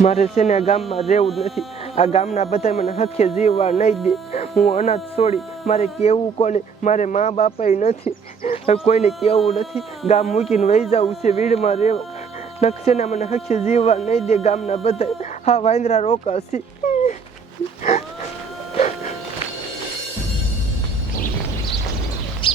મારે છે ને આ ગામમાં રહેવું નથી. આ ગામના બધા મને હખે જીવવા નહીં દે. હું અનાજ છોડી, મારે કેવું કોને? મારે મા બાપય નથી. કોઈને કેવું નથી. ગામ મૂકીને વહી જવું છે, વીડમાં રહેવા. નકશેના મને હખે જીવવા નહીં દે ગામના બધા હા, વાંદરા રોકાશે.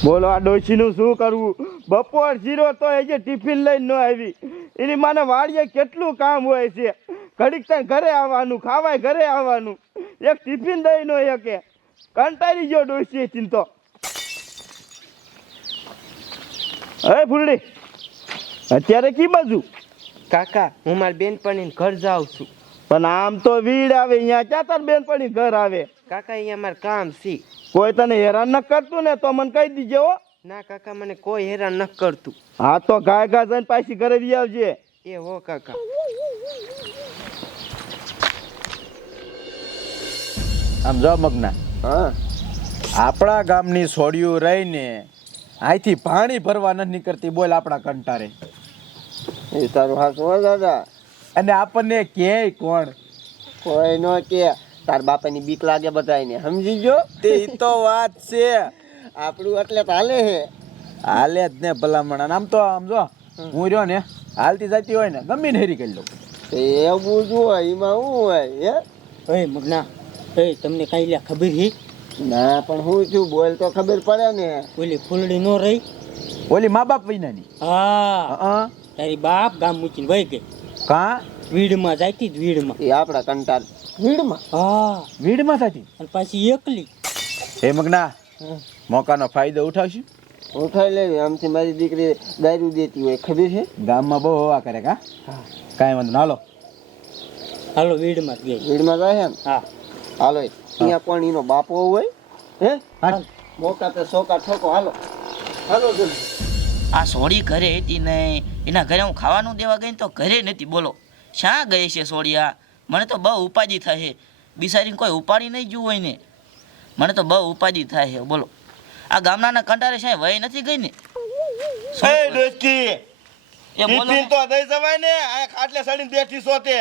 બોલો, આ ડોશીનું શું કરવું? બપોર જીરો તો એ જે ટિફિન લઈને ન આવી. એની માને વાડીએ કેટલું કામ હોય છે? ઘડીક ત્યાં ઘરે આવવાનું ખાવાય ઘરે આવવાનું. એક ટિફિન દઈ નો શકે કંટાળી ગયો ડોસી ચિંતો. હે ફૂલડી અત્યારે કી બાજુ કાકા હું મારી બેનપણી ઘર જાઉં છું. પણ આમ તો વીડ આવે અહીંયા ક્યાં તાર બેનપણી ઘર આવે? કાકા અહીંયા મારે કામ છે. કોઈ તને હેરાન ન કરતું ને તો મને કહી દીજે હો. ના કાકા મને કોઈ હેરાન ન કરતું. હા તો ગાય ગાય જઈને પાછી ઘરે વી આવજે. એ હો કાકા. આમ જો મગના. હા. આપણા ગામની સોડિયું રહીને અહીંથી પાણી ભરવા નથી નીકળતી બોલ આપણા કંટારે. એ તારું હાસું હોય દાદા. અને આપણને કે કોણ? કોઈ નો કે. તાર બાપાની બીક લાગે બધાયને સમજી ગયો? તે ઈ તો વાત છે. આપણું એટલે ચાલે હે હાલે જ ને ભલામણ. અને આમ તો આમ જો હું રહ્યો ને હાલતી જતી હોય ને ગમે ને હેરી કરી લઉં. એવું જ હોય એમાં શું હોય હે? એ મગના. એ તમને કાંઈ લ્યા ખબર હી? ના પણ હું છું બોલ તો ખબર પડે ને. ઓલી ફૂલડી નો રહી? ઓલી મા બાપ વિનાની હા. હા તારી બાપ ગામ મૂકીને વહી ગઈ. કા? વીડમાં જાતી જ વીડમાં. એ આપણા કંટાળ. વીડમાં? હા. વીડમાં થતી અને પાછી એકલી. હે મગના મોકાનો ફાયદો ઉઠાવશું? ઉઠાઈ લેવી. આમથી મારી દીકરી દારૂ દેતી હોય. ખબર છે? ગામમાં બહુ હોવા કરે કા? કાંઈ વાંધો ના હાલો. હાલો વીડમાં જ ગઈ. વીડમાં જાય હા. હાલો અહીંયા પણ એનો બાપો હોય હે? હા. મોકા તે સોકા ઠોકો હાલો. હાલો આ સોડી ઘરે હતી ને એના ઘરે હું ખાવાનું દેવા ગઈ તો ઘરે નથી બોલો. શા ગઈ છે સોડી આ? મને તો બહુ ઉપાધિ થાય. છે બિસારીને કોઈ ઉપાડી નહીં જોવું હોય ને. મને તો બહુ ઉપાધિ થાય છે બોલો. આ ગામના કંટારે છે વય નથી ગઈ ને? એ ડોસકી એ બોલો ટિફિન તો દઈ જવાય ને આ ખાટલે સડીને બેઠી સોતે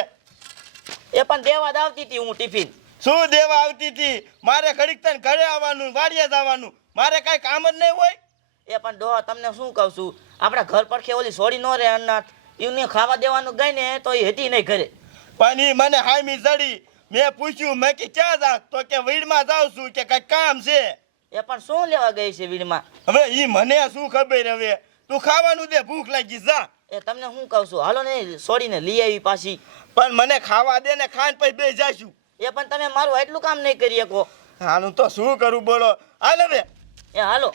એ પણ દેવા જ આવતી હતી હું ટિફિન. શું દેવા આવતી હતી? મારે ઘડીક તને ઘરે આવવાનું વાડીએ જવાનું મારે કાંઈ કામ જ નહીં હોય? એ પણ ડો તમને શું કહું છું? આપણા ઘર પડખે ઓલી સોડી ન રહે અનાથ. એને ખાવા દેવાનું ગઈ ને તો એ હતી નહીં ઘરે. પણ એ મને હામી ચડી. મેં પૂછ્યું મેં કે ક્યાં જા? તો કે વીડમાં જાઉં છું કે કઈ કામ છે? એ પણ શું લેવા ગઈ છે વીડમાં હવે એ મને શું ખબર હવે? તું ખાવાનું દે ભૂખ લાગી જા. એ તમને શું કહું છું? હાલો ને સોડીને લઈ આવી પાછી. પણ મને ખાવા દે ને ખાન પછી બે જાશું. એ પણ તમે મારું એટલું કામ નહીં કરી શકો. આનું તો શું કરું બોલો. હાલો બે એ હાલો.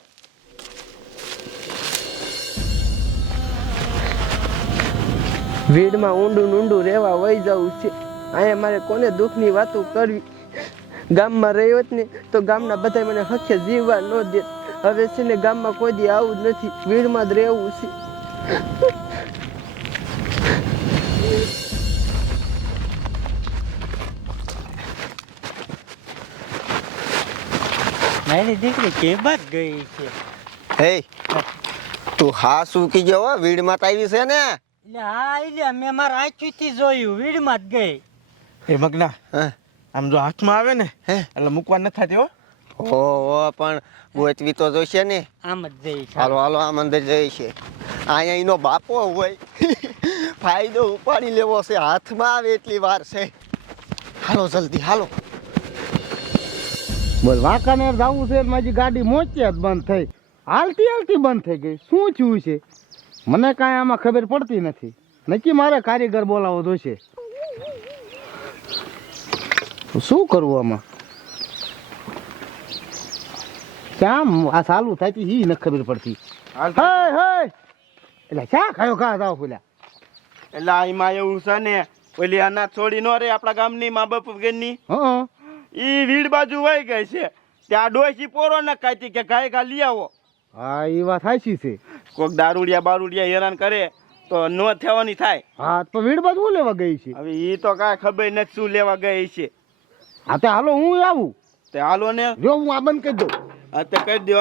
વીડમાં ઊંડું ઊંડું રહેવા વહી જવું છે. અહીંયા મારે કોને દુઃખની વાતો કરવી? ગામમાં રહ્યો જ ને તો ગામના બધા મને હખે જીવવા ન દે. હવે છે ને ગામમાં કોઈ દી આવું જ નથી. વીડમાં જ રહેવું છે. મારી દીકરી કેબાત ગઈ છે. હે તું હા શું કી ગયો વીડમાં આવી છે ને. એટલે હા એટલે મેં મારા આંખીથી જોયું વીડમાં જ ગઈ. એ મગના હે? આમ જો હાથમાં આવે ને હે? એટલે મૂકવા નથી થતી હો. ઓહો પણ ગોચવી તો જોઈશે ને. આમ જ જઈ છે. હાલો હાલો આમ અંદર જઈ છે. અહીંયા એનો બાપો હોય. ફાયદો ઉપાડી લેવો છે હાથમાં આવે એટલી વાર છે. હાલો જલ્દી હાલો. બોલ વાંકાનેર જવું છે મારી ગાડી મોચી જ બંધ થઈ. હાલતી હાલતી બંધ થઈ ગઈ. શું થયું છે? મને કાંઈ આમાં ખબર પડતી નથી. નક્કી મારે કારીગર બોલાવો જોઈશે શું કરવું આમાં? ક્યાં આ ચાલુ થતી હી ન ખબર પડતી. એટલે ક્યાં ખાયો ખા જાવ ફૂલ્યા એટલે આમાં એવું છે ને ઓલી અનાજ છોડી નો રે આપણા ગામની મા બાપ વગરની હં. ઈ વીડ બાજુ વહી ગઈ છે. ત્યાં ડોસી પોરો ન ખાતી કે ગાય ગા લઈ આવો. હા એ વાત સાચી છે. કોક દારૂડિયા બારૂડિયા હેરાન કરે તો ન થવાની થાય. હા તો વીડ બાજુ હું લેવા ગઈ છે? હવે ઈ તો કાંઈ ખબર નથી શું લેવા ગઈ છે. હા તો હાલો હું આવું. તે હાલો ને. જો હું આ બંધ કરી દઉં. હા તે કહી દો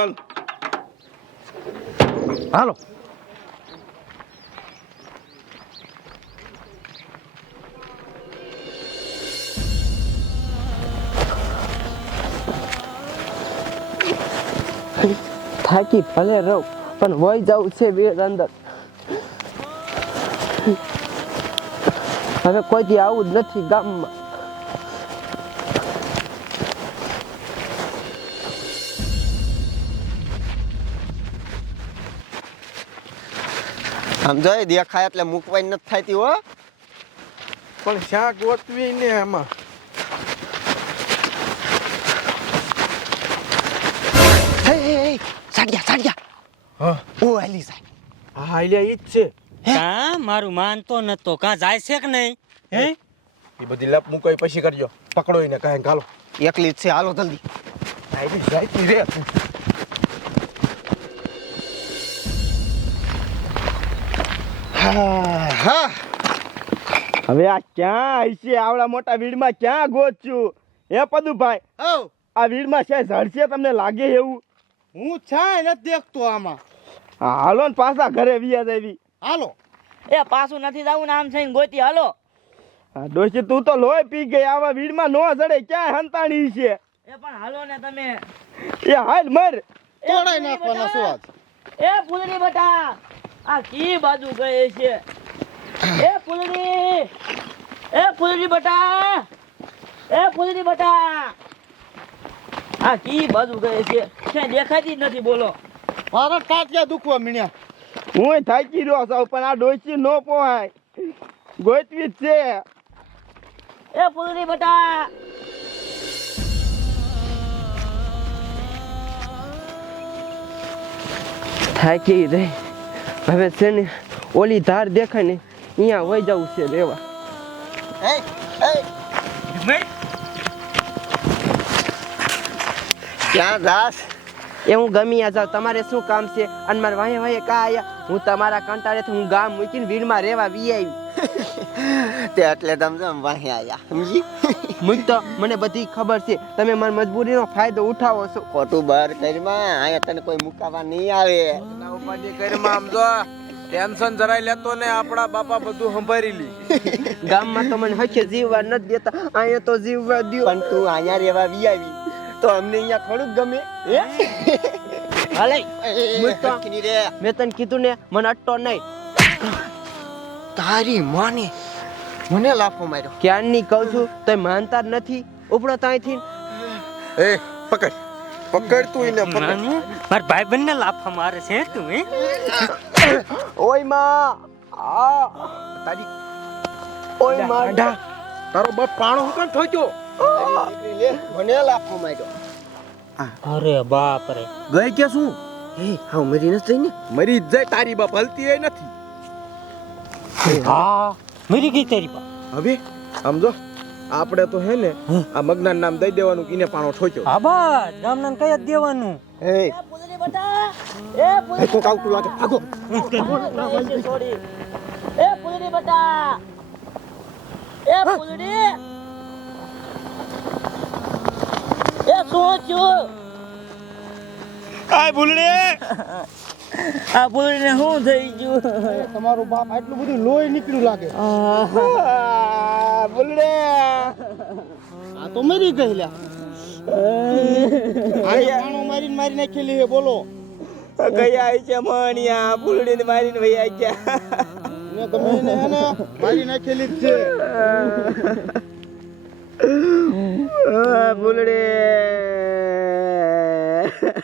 હાલ. થાકી ભલે રહું પણ વહી જવું છે વીર અંદર. હવે કોઈથી આવું જ નથી ગામમાં. સમજાય દેખાય એટલે મૂકવાય નથી થતી હો. પણ શા ગોતવી ને એમાં સાડિયા સાડિયા હા. ઓ આલી સાહેબ હા હાલ્યા ઈ જ છે. હા? મારું માનતો નતો. કા જાય છે કે નહીં? હે? એ બધી લપ મૂકો પછી કરજો. પકડો એને કહે ગાલો એકલી જ છે. હાલો જલ્દી. આવી જાયતી રે. હા હા. હવે આ ક્યાં હશે આવડા મોટા વીડમાં ક્યાં ગોચ્યું હે પદુભાઈ? ઓ. આ વીડમાં છે ઝડશે તમને લાગે એવું? હું છાય નથી દેખતો આમાં. હાલો ને પાછા ઘરે વ્યાજ દેવી હાલો. એ પાછું નથી જવું ને આમ થઈને ગોતી હાલો. ડોશી તું તો લોહી પી ગઈ આવા વીડમાં નો જડે ક્યાં હંતાણી છે? એ પણ હાલો ને તમે. એ હાલ મર. તોડાઈ નાખવાના શું આજ એ ફૂલડી બટા. આ કી બાજુ ગઈ છે. એ ફૂલડી એ ફૂલડી બટા. એ ફૂલડી બટા. આ કી બાજુ ગયે છે. ક્યાંય દેખાતી જ નથી બોલો. મારા ટાટિયા દુખવા મીણ્યા. હું થાકી રહ્યો છું પણ આ ડોશી નો પોહાય. ગોતવી જ છે. એ ફૂલડી બટા. થાકી રહી. હવે છે ને ઓલી ધાર દેખાય ને અહીંયા વહી જવું છે રેવા. એ હે ક્યાં જાસ એ હું ગમી આ જાઉં. તમારે શું કામ છે? અને મારે વાહે વાહે કા આયા? હું તમારા કંટાળે હું ગામ મૂકીને વીરમાં રહેવા વી આવી. તે એટલે તમે જેમ વાહી આયા સમજી? મુજ તો મને બધી ખબર છે. તમે મારી મજબૂરીનો ફાયદો ઉઠાવો છો. ખોટું બહાર કરમાં આયા તને કોઈ મુકાવા નહીં આવે. ના ઉપાધિ કરમાં આમ જો ટેન્શન જરાય લેતો ને આપણા બાપા બધું સંભાળી લી. ગામમાં તો મને હખે જીવવા નથી દેતા. અહીંયા તો જીવવા દ્યો. પણ તું અહીંયા રહેવા વી આવી. તો અમને અહીંયા થોડુંક ગમે હાલે. મેં તને કીધું ને મને અટતો નહીં. તારી માને મને લાફો માર્યો. ક્યારની કહું છું તો માનતા જ નથી. ઉપડો ત્યાંથી એ પકડ. પકડ તું એને પકડ. માર ભાઈ બંને લાફા મારે છે તું હે? ઓયમાં. આ તારી ઓયમાં. તારો બાપ પાણો હું કામ લે મને લાફો માર્યો અરે બાપ રે ગઈ કે શું હા મરી નથી ને મરી જાય તારી બાપ હલતી એ નથી. હા મરી ગઈ તારી બાપ. હવે સમજો આપણે તો હે ને આ મગનાન નામ દઈ દેવાનું કે એને પાણો ઠોક્યો. હા બસ કઈ જ દેવાનું. હે એ કોક આવતું લાગે. ભાગો એ ફૂલડી બટા. એ ફૂલડી એ શું થયું આ ભૂલડે આ શું થઈ ગયું? તમારું બાપ આટલું બધું લોહી નીકળ્યું લાગે. આ, ભૂલડે આ તો મરી ગઈ લ્યા મારીને મારી નાખેલી હે બોલો. ગયા છે મણિયા? ભૂલડીને મારીને વૈયા ગયા. મેં ગમે એને મારી નાખેલી જ છે. ભૂલડે